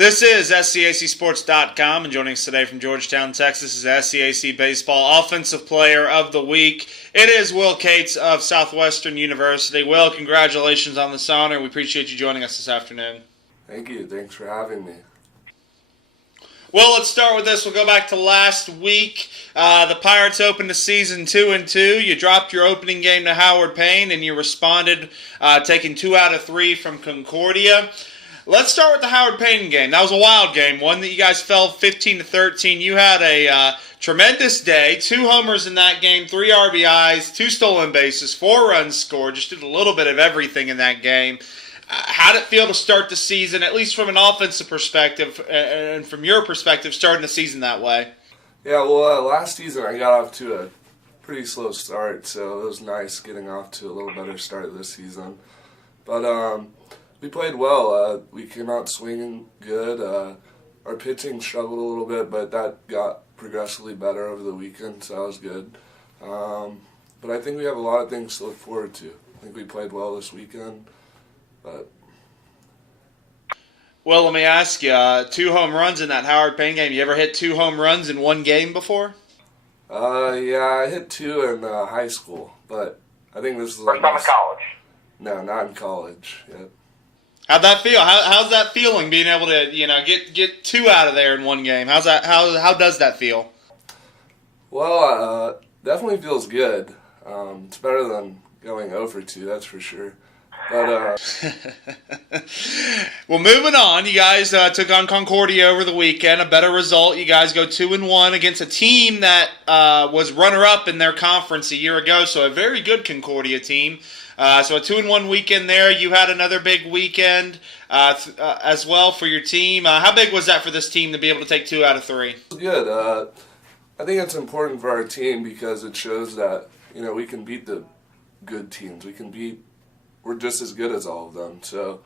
This is SCACsports.com, and joining us today from Georgetown, Texas is SCAC Baseball Offensive Player of the Week. It is Will Cates of Southwestern University. Will, congratulations on this honor. We appreciate you joining us this afternoon. Thank you. Thanks for having me. Well, let's start with this. We'll go back to last week. The Pirates opened the season 2-2. You dropped your opening game to Howard Payne, and you responded taking 2 out of 3 from Concordia. Let's start with the Howard Payne game. That was a wild game, one that you guys fell 15-13. You had a tremendous day, 2 homers in that game, 3 RBIs, 2 stolen bases, 4 runs scored. Just did a little bit of everything in that game. How did it feel to start the season, at least from an offensive perspective, and from your perspective, starting the season that way? Yeah, well, last season I got off to a pretty slow start, so it was nice getting off to a little better start this season. But we played well. We came out swinging good. Our pitching struggled a little bit, but that got progressively better over the weekend, so that was good. But I think we have a lot of things to look forward to. I think we played well this weekend. Well, let me ask you, 2 home runs in that Howard Payne game. You ever hit 2 home runs in one game before? Yeah, I hit 2 in high school, but I think this is First time in college. No, not in college. Yep. How'd that feel? How's that feeling, being able to get 2 out of there in one game? How does that feel? Well, definitely feels good. It's better than going 0 for 2, that's for sure. But well, moving on, you guys took on Concordia over the weekend. A better result. You guys go 2-1 against a team that was runner-up in their conference a year ago, so a very good Concordia team. So a 2-1 weekend there. You had another big weekend as well for your team. How big was that for this team to be able to take 2 out of 3? Good. I think it's important for our team because it shows that we can beat the good teams. We're just as good as all of them. So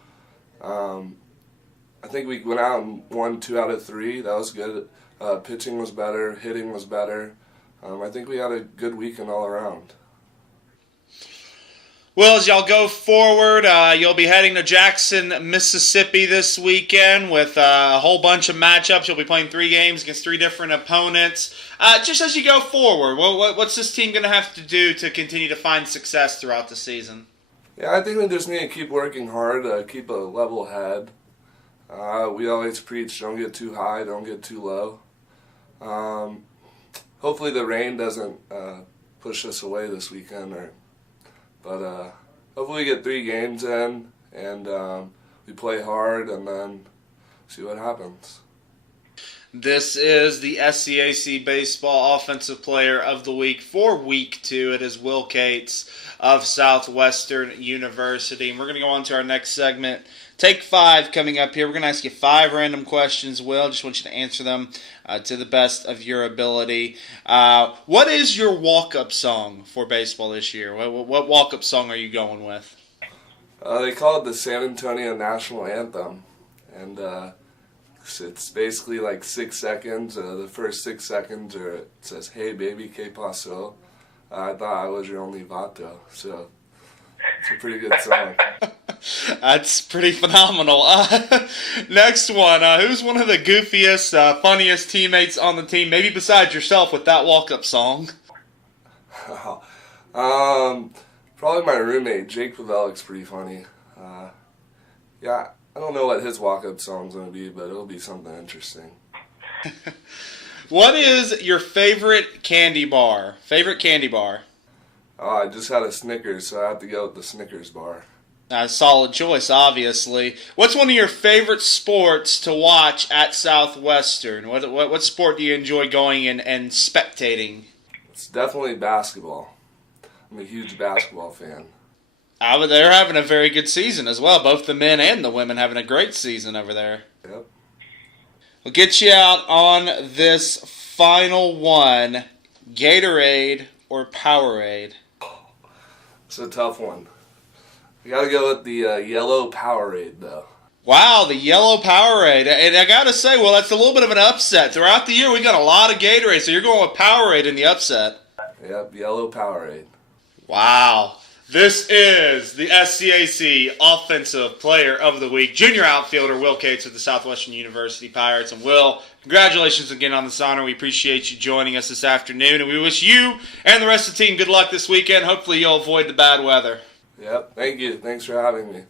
I think we went out and won 2 out of 3. That was good. Pitching was better. Hitting was better. I think we had a good weekend all around. Well, as y'all go forward, you'll be heading to Jackson, Mississippi this weekend with a whole bunch of matchups. You'll be playing 3 games against 3 different opponents. Just as you go forward, what's this team going to have to do to continue to find success throughout the season? Yeah, I think we just need to keep working hard, keep a level head. We always preach, don't get too high, don't get too low. Hopefully the rain doesn't push us away this weekend, but hopefully we get 3 games in and we play hard and then see what happens. This is the SCAC Baseball Offensive Player of the Week for Week 2. It is Will Cates of Southwestern University. And we're going to go on to our next segment. Take 5 coming up here. We're going to ask you 5 random questions, Will. Just want you to answer them to the best of your ability. What is your walk-up song for baseball this year? What walk-up song are you going with? They call it the San Antonio National Anthem. And it's basically like 6 seconds. The first 6 seconds it says, "Hey baby, ¿qué pasó? I thought I was your only vato." So it's a pretty good song. That's pretty phenomenal. Next one. Who's one of the goofiest, funniest teammates on the team, maybe besides yourself, with that walk-up song? Probably my roommate, Jake Pavelic's pretty funny. Yeah, I don't know what his walk-up song's going to be, but it'll be something interesting. What is your favorite candy bar? I just had a Snickers, so I have to go with the Snickers bar. Solid choice, obviously. What's one of your favorite sports to watch at Southwestern? What sport do you enjoy going and spectating? It's definitely basketball. I'm a huge basketball fan. They're having a very good season as well. Both the men and the women having a great season over there. Yep. We'll get you out on this final one. Gatorade or Powerade? It's a tough one. I gotta go with the yellow Powerade, though. Wow, the yellow Powerade. And I gotta say, well, that's a little bit of an upset. Throughout the year, we got a lot of Gatorade, so you're going with Powerade in the upset. Yep, yellow Powerade. Wow. This is the SCAC Offensive Player of the Week, junior outfielder Will Cates of the Southwestern University Pirates. And Will, congratulations again on this honor. We appreciate you joining us this afternoon, and we wish you and the rest of the team good luck this weekend. Hopefully you'll avoid the bad weather. Yep, thank you. Thanks for having me.